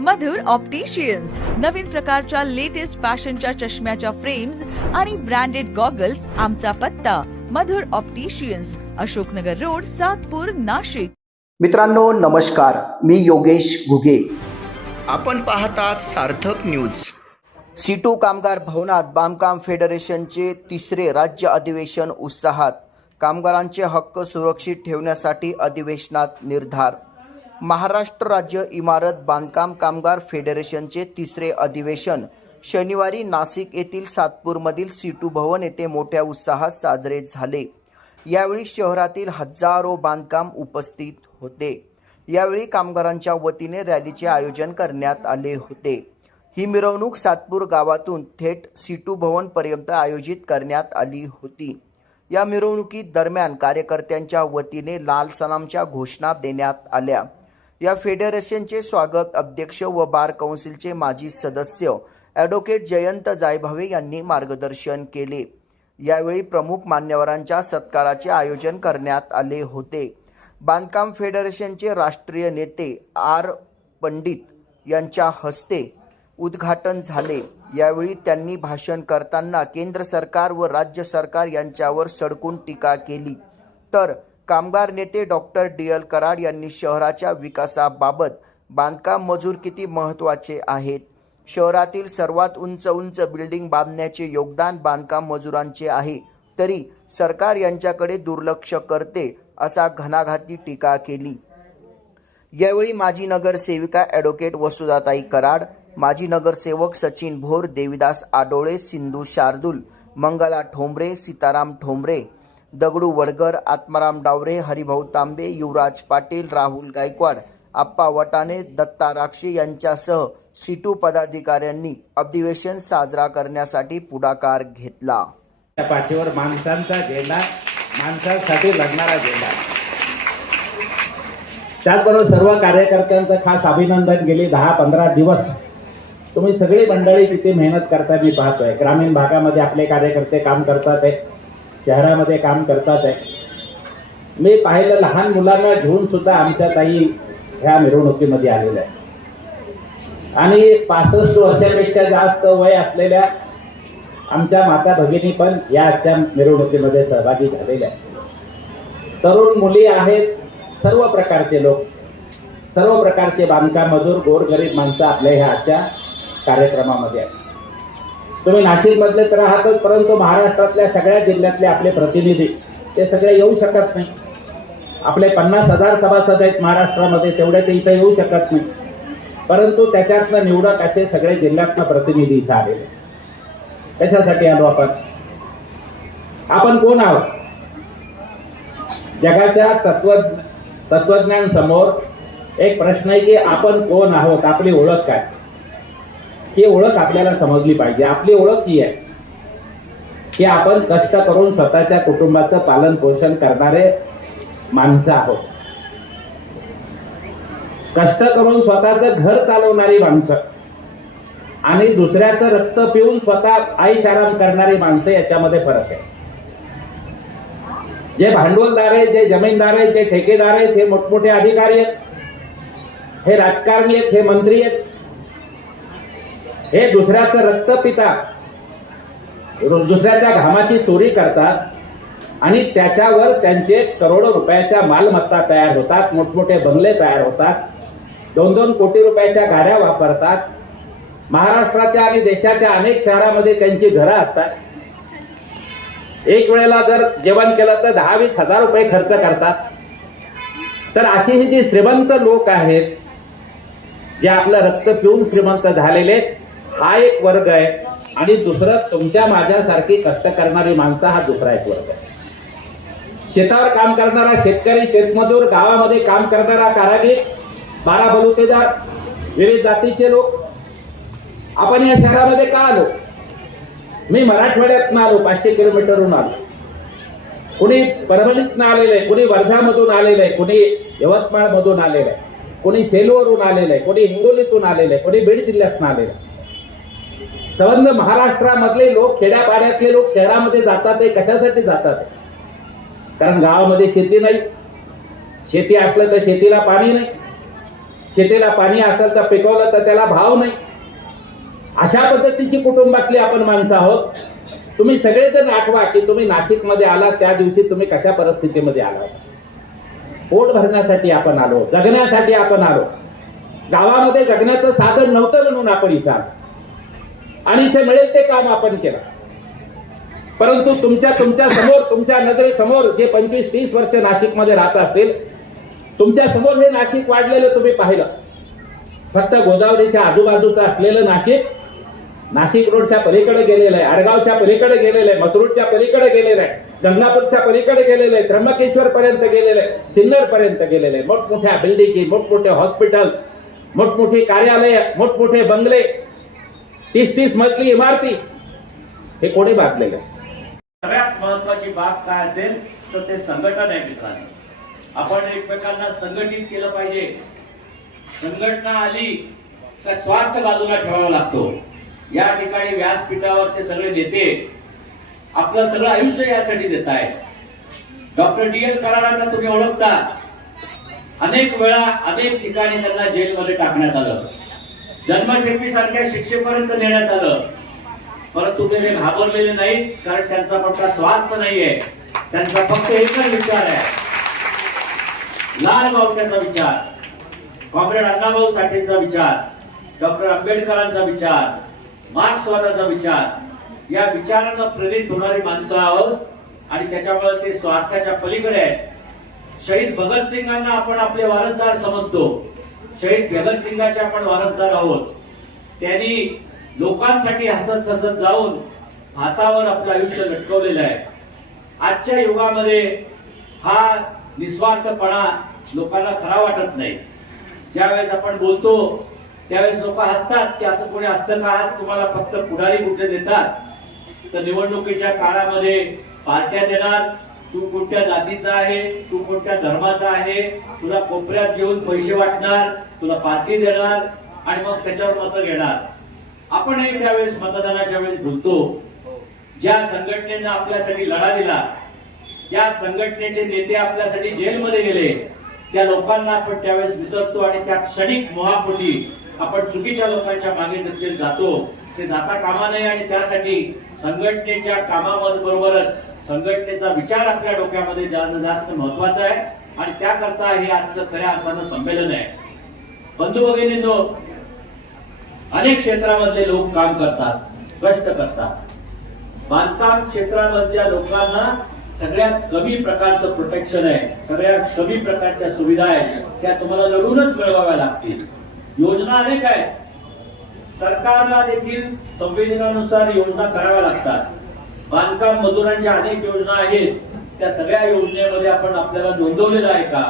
मधुर opticians नवीन प्रकारच्या latest फॅशनच्या चष्म्याच्या फ्रेम्स आणि ब्रँडेड गॉगल्स आमचा पत्ता. Madhur opticians Ashoknagar road Satpur Nashik. मित्रांनो नमस्कार. मी योगेश घुगे. आपण पाहतात सार्थक न्यूज सीटू कामगार भवनात बांधकाम फेडरेशनचे तिसरे राज्य अधिवेशन उत्साहात. कामगारांचे हक्क सुरक्षित ठेवण्यासाठी अधिवेशनात निर्धार. महाराष्ट्र राज्य इमारत बांधकाम कामगार फेडरेशनचे तिसरे अधिवेशन. शनिवारी नाशिक येथील सातपूरमधील सीटू भवन येथे मोठ्या उत्साहात साजरे झाले. यावेळी शहरातील हजारो बांधकाम उपस्थित होते. यावेळी कामगारांच्या वतीने रॅलीचे आयोजन करण्यात आले होते. ही मिरवणूक सातपूर गावातून थेट सीटू भवनपर्यंत आयोजित करण्यात आली होती. या मिरवणुकीत दरम्यान कार्यकर्त्यांच्या वतीने लाल सलामच्या घोषणा देण्यात आल्या. या फेडरेशनचे स्वागत अध्यक्ष व बार कौन्सिलचे माजी सदस्य ॲडव्होकेट जयंत जायभावे यांनी मार्गदर्शन केले. यावेळी प्रमुख मान्यवरांच्या सत्काराचे आयोजन करण्यात आले होते. बांधकाम फेडरेशनचे राष्ट्रीय नेते आर. पंडित यांच्या हस्ते उद्घाटन झाले. यावेळी त्यांनी भाषण करताना केंद्र सरकार व राज्य सरकार यांच्यावर सडकून टीका केली. तर कामगार नेते डॉक्टर डी एल कराड यांनी शहराच्या विकासाबाबत बांधकाम मजूर किती महत्त्वाचे आहेत? शहरातील सर्वात उंच उंच बिल्डिंग बांधण्याचे योगदान बांधकाम मजुरांचे आहे तरी सरकार यांच्याकडे दुर्लक्ष करते असा घणाघाती टीका केली. यावेळी माजी नगरसेविका ॲडव्होकेट वसुधाताई कराड माजी नगरसेवक सचिन भोर देविदास आडोळे सिंधू शार्दूल मंगला ठोंबरे सीताराम ठोंबरे दगडू वडगर आत्माराम डावरे हरिभाऊ तांबे युवराज पाटील राहुल गायकवाड आप्पा वटाणे दत्ता राक्षे यांच्यासह सिटू पदाधिकाऱ्यांनी अधिवेशन साजरा करण्यासाठी पुढाकार घेतला. त्या पाठीवर माणसांचा झेंडा माणसांसाठी लढणारा झेंडा. त्याचबरोबर सर्व कार्यकर्त्यांचं खास अभिनंदन गेले दहा पंधरा दिवस. तुम्ही सगळी मंडळी तिथे मेहनत करता मी पाहतोय. ग्रामीण भागामध्ये आपले कार्यकर्ते काम करतात आहे शहरामध्ये काम करतात आहे. मी पाहिलं लहान मुलांना घेऊन सुद्धा आमच्या ताई ह्या मिरवणुकीमध्ये आलेल्या आहे आणि पासष्ट वर्षापेक्षा जास्त वय असलेल्या आमच्या माता भगिनी पण या आजच्या मिरवणुकीमध्ये सहभागी झालेल्या आहेत. तरुण मुली आहेत सर्व प्रकारचे लोक सर्व प्रकारचे बांधकाम मजूर गोरगरीब माणसं आपल्या ह्या आजच्या कार्यक्रमामध्ये आहेत. तुम्ही नाशिकमधले तर आहातच परंतु महाराष्ट्रातल्या सगळ्या जिल्ह्यातले आपले प्रतिनिधी ते सगळे येऊ शकत नाही. आपले पन्नास हजार सभासद आहेत महाराष्ट्रामध्ये तेवढे ते इथं येऊ शकत नाही. परंतु त्याच्यातनं निवडक असे सगळे जिल्ह्यातनं प्रतिनिधी इथं आलेले कशासाठी आलो आपण? आपण कोण आहोत? जगाच्या तत्व तत्वज्ञान समोर एक प्रश्न आहे की आपण कोण आहोत? आपली ओळख काय? ही ओळख आपल्याला समजली पाहिजे. आपली ओळख ही आहे की आपण कष्ट करून स्वतःच्या कुटुंबाचं पालन पोषण करणारे माणसं आहोत. कष्ट करून स्वतःचं घर चालवणारी माणसं आणि दुसऱ्याचं रक्त पिऊन स्वतः आईशाराम करणारी माणसं याच्यामध्ये फरक आहे. जे भांडवलदार आहेत जे जमीनदार आहेत जे ठेकेदार आहेत हे मोठमोठे अधिकारी आहेत हे राजकारणी आहेत हे मंत्री आहेत हे दुसऱ्याचं रक्त पितात. दुसऱ्याच्या घामाची चोरी करतात आणि त्याच्यावर त्यांचे करोडो रुपयाच्या मालमत्ता तयार होतात मोठमोठे बंगले तयार होतात दोन दोन कोटी रुपयाच्या गाड्या वापरतात. महाराष्ट्राच्या आणि देशाच्या अनेक शहरामध्ये त्यांची घरं असतात. एक वेळेला जर जेवण केलं तर दहा वीस हजार रुपये खर्च करतात. तर अशी ही जी श्रीमंत लोक आहेत जे आपलं रक्त पिऊन श्रीमंत झालेले आहेत, हा एक वर्ग आहे आणि दुसरं तुमच्या माझ्यासारखी कष्ट करणारी माणसं हा दुसरा एक वर्ग आहे. शेतावर काम करणारा शेतकरी शेतमजूर गावामध्ये काम करणारा कारागीर बारा बलुतेदार विविध जातीचे लोक. आपण या शहरामध्ये का आलो? मी मराठवाड्यातनं आलो पाचशे किलोमीटरहून आलो. कुणी परभणीतनं आलेलं आहे कुणी वर्धामधून आलेलं आहे कुणी यवतमाळमधून आलेलं आहे कोणी सेलूवरून आलेलं आहे कोणी हिंगोलीतून आलेलं आहे कोणी बीड जिल्ह्यातून आलेलं आहे. संबंध महाराष्ट्रामधले लोक खेड्यापाड्यातले लोक शहरामध्ये जातात कशासाठी जातात कारण गावामध्ये शेती नाही. शेती असलं तर शेतीला पाणी नाही. शेतीला पाणी असेल तर पिकवलं तर त्याला भाव नाही. अशा पद्धतीची कुटुंबातली आपण माणसं आहोत. तुम्ही सगळेजण आठवा की तुम्ही नाशिकमध्ये आलात त्या दिवशी तुम्ही कशा परिस्थितीमध्ये आला पोट भरण्यासाठी आपण आलो जगण्यासाठी आपण आलो. गावामध्ये जगण्याचं साधन नव्हतं म्हणून आपण इथं आलो. आणि इथे मिळेल ते काम आपण केलं. परंतु तुमच्या तुमच्यासमोर तुमच्या नजरेसमोर जे पंचवीस तीस वर्ष नाशिकमध्ये राहत असतील तुमच्यासमोर हे नाशिक वाढलेलं तुम्ही पाहिलं. फक्त गोदावरीच्या आजूबाजूचं असलेलं नाशिक नाशिक रोडच्या पलीकडे गेलेलं आहे आडगावच्या पलीकडे गेलेलं आहे मसरूडच्या पलीकडे गेलेलं आहे गंगापूरच्या पलीकडे गेलेलं आहे त्र्यंबकेश्वर पर्यंत गेलेलं आहे सिन्नर पर्यंत गेलेलं आहे. मोठमोठ्या बिल्डिंगी मोठमोठे हॉस्पिटल मोठमोठी कार्यालय मोठमोठे बंगले तीस तीस मजली इमारती. हे कोणी बांधलेलं आहे? सगळ्यात महत्वाची बाब काय असेल तर ते संघटन आहे मित्रांनो. आपण एकमेकांना संघटित केलं पाहिजे. संघटना आली तर स्वार्थ बाजूला ठेवावा लागतो. या ठिकाणी व्यासपीठावरचे सगळे नेते आपलं सगळं आयुष्य यासाठी देत आहेत. डॉक्टर डी एन करारांना तुम्ही ओळखता. अनेक वेळा अनेक ठिकाणी त्यांना जेलमध्ये टाकण्यात आलं. जन्मठेपीसारख्या शिक्षेपर्यंत नेण्यात आलं. परंतु ते घाबरलेले नाहीत कारण त्यांचा मोठा स्वार्थ नाहीये. त्यांचा फक्त एकच विचार आहे. लाल बावट्याचा विचार. कॉम्रेड अण्णाभाऊ साठेंचा विचार. डॉक्टर आंबेडकरांचा विचार. मार्क्सवादाचा विचार. या विचारांना प्रेरित होणारी माणसं आहोत आणि त्याच्यामुळे ते स्वार्थाच्या पलीकडे आहेत. शहीद भगतसिंगांना आपण आपले वारसदार समजतो. शहीद भगतसिंगाचे आपण वारसदार आहोत. त्यांनी लोकांसाठी हसत सजत जाऊन फासावर आपलं आयुष्य लटकवलेलं आहे. आजच्या युगामध्ये हा निस्वार्थपणा लोकांना खरा वाटत नाही. ज्यावेळेस आपण बोलतो त्यावेळेस लोक हसतात की असं कोणी असतं का? आज तुम्हाला फक्त पुढारी कुठे देतात? तर निवडणुकीच्या काळामध्ये पार्ट्या देणार तू कोणत्या जातीचा आहे? तू कोणत्या धर्माचा आहे? तुला कोपऱ्यात घेऊन पैसे वाटणार तुला पार्टी देणार आणि मग त्याच्यावर मत घेणार. आपणही त्यावेळेस मतदानाच्या वेळेस बोलतो ज्या संघटनेनं आपल्यासाठी लढा दिला ज्या संघटनेचे नेते आपल्यासाठी जेलमध्ये गेले त्या लोकांना आपण त्यावेळेस विसरतो आणि त्या क्षणिक मोहापोटी आपण चुकीच्या लोकांच्या मागे देखील जातो. ते जाता कामा नये आणि त्यासाठी संघटनेच्या कामाबरोबरच संघटनेचा विचार आपल्या डोक्यामध्ये जास्त जास्त महत्त्वाचा आहे आणि त्याकरता हे आजचं खऱ्या अर्थानं संमेलन आहे. बंधू भगिनींनो अनेक क्षेत्रामधले लोक काम करतात कष्ट करतात. बांधकाम क्षेत्रामधल्या लोकांना सगळ्यात कमी प्रकारचं प्रोटेक्शन आहे सगळ्यात कमी प्रकारच्या सुविधा आहेत त्या तुम्हाला लढूनच मिळवाव्या लागतील. योजना अनेक आहेत. सरकारला देखील संवेदनानुसार योजना कराव्या लागतात. बांधकाम मजुरांच्या अनेक योजना आहेत. त्या सगळ्या योजनेमध्ये आपण आपल्याला नोंदवलेलं आहे का?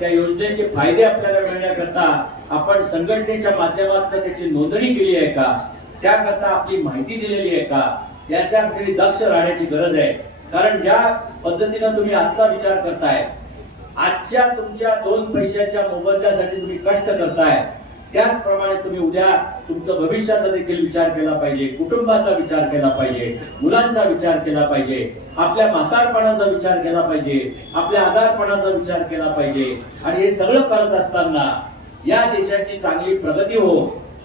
त्या योजनेचे फायदे आपल्याला मिळण्याकरता आपण संघटनेच्या माध्यमातून त्याची नोंदणी केली आहे का? त्याकरता आपली माहिती दिलेली आहे का? याच्याविषयी दक्ष राहण्याची गरज आहे. कारण ज्या पद्धतीनं तुम्ही आजचा विचार करताय आजच्या तुमच्या दोन पैशाच्या मोबदल्यासाठी तुम्ही कष्ट करताय त्याचप्रमाणे तुम्ही उद्या तुमचं भविष्याचा देखील विचार केला पाहिजे कुटुंबाचा विचार केला पाहिजे मुलांचा विचार केला पाहिजे आपल्या म्हातारपणाचा विचार केला पाहिजे आपल्या आधारपणाचा विचार केला पाहिजे. आणि हे सगळं करत असताना या देशाची चांगली प्रगती हो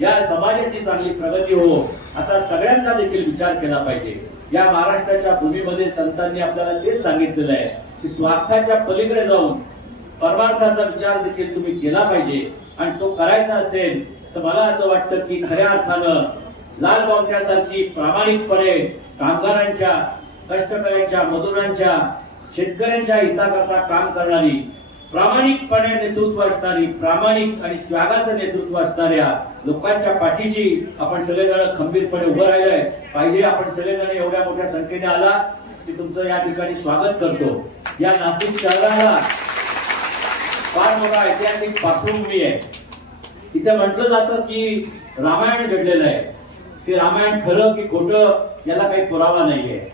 या समाजाची चांगली प्रगती हो असा सगळ्यांचा देखील विचार केला पाहिजे. या महाराष्ट्राच्या भूमीमध्ये संतांनी आपल्याला तेच सांगितलेलं आहे की स्वार्थाच्या पलीकडे जाऊन परमार्थाचा विचार देखील तुम्ही केला पाहिजे. आणि तो करायचा असेल तर मला असं वाटतं की खऱ्या अर्थानं लाल बावक्यासारखी प्रामाणिकपणे कामगारांच्या कष्टकऱ्यांच्या मजुरांच्या शेतकऱ्यांच्या हिताकरता काम करणारी प्रामाणिकपणे नेतृत्व असणारी प्रामाणिक आणि त्यागाचं नेतृत्व असणाऱ्या लोकांच्या पाठीशी आपण सगळेजण खंबीरपणे उभं राहिलंय. पाहिजे आपण सगळेजण एवढ्या मोठ्या संख्येने आला की तुमचं या ठिकाणी स्वागत करतो. या नाशिक शहराला फार मोठा ऐतिहासिक पार्श्वभूमी आहे. इथे म्हटलं जातं की रामायण घडलेलं आहे. ते रामायण खरं की खोटं याला काही पुरावा नाहीये.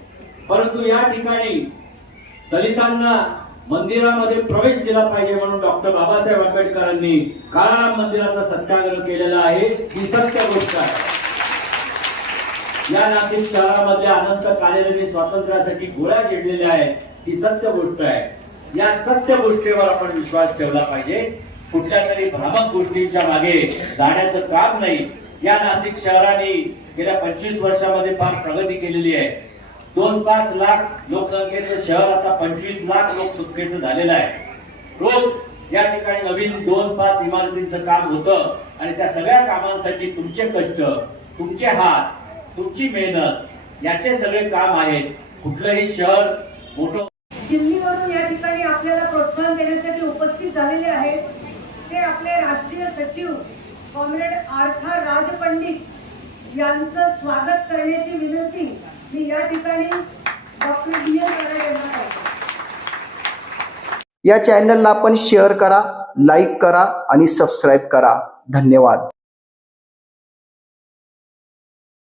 परंतु या ठिकाणी दलितांना मंदिरामध्ये प्रवेश दिला पाहिजे म्हणून डॉक्टर बाबासाहेब आंबेडकरांनी काळाराम मंदिराचा सत्याग्रह केलेला आहे. ही सत्य गोष्ट आहे. या नाशिक शहरामध्ये अनंत कार्यरती स्वातंत्र्यासाठी गोळ्या चिडलेल्या आहेत. ही सत्य गोष्ट आहे. या सत्य गोष्टीवर आपण विश्वास ठेवला पाहिजे. कुठल्या तरी भ्रामक गोष्टींच्या मागे जाण्याचं काम नाही. या नाशिक शहराने गेल्या पंचवीस वर्षामध्ये फार प्रगती केलेली आहे. दोन पाच लाख लोकसंख्येचं शहर आता पंचवीस लाख लोकसंख्येचं झालेलं आहे. रोज या ठिकाणी नवीन दोन पाच इमारतींचं काम होतं आणि त्या सगळ्या कामांसाठी तुमचे कष्ट तुमचे हात तुमची मेहनत याचे सगळे काम आहेत. कुठलंही शहर मोठं दिल्लीवरून या ठिकाणी आपल्याला प्रोत्साहन देण्यासाठी उपस्थित झालेले आहेत. ते आपले राष्ट्रीय सचिव कॉम्रेड आरखा राजपंडित यांचं स्वागत करण्याची विनंती मी या ठिकाणी डॉक्टर बी एस यांना या चॅनलला आपण शेअर करा लाईक करा आणि सबस्क्राईब करा. धन्यवाद.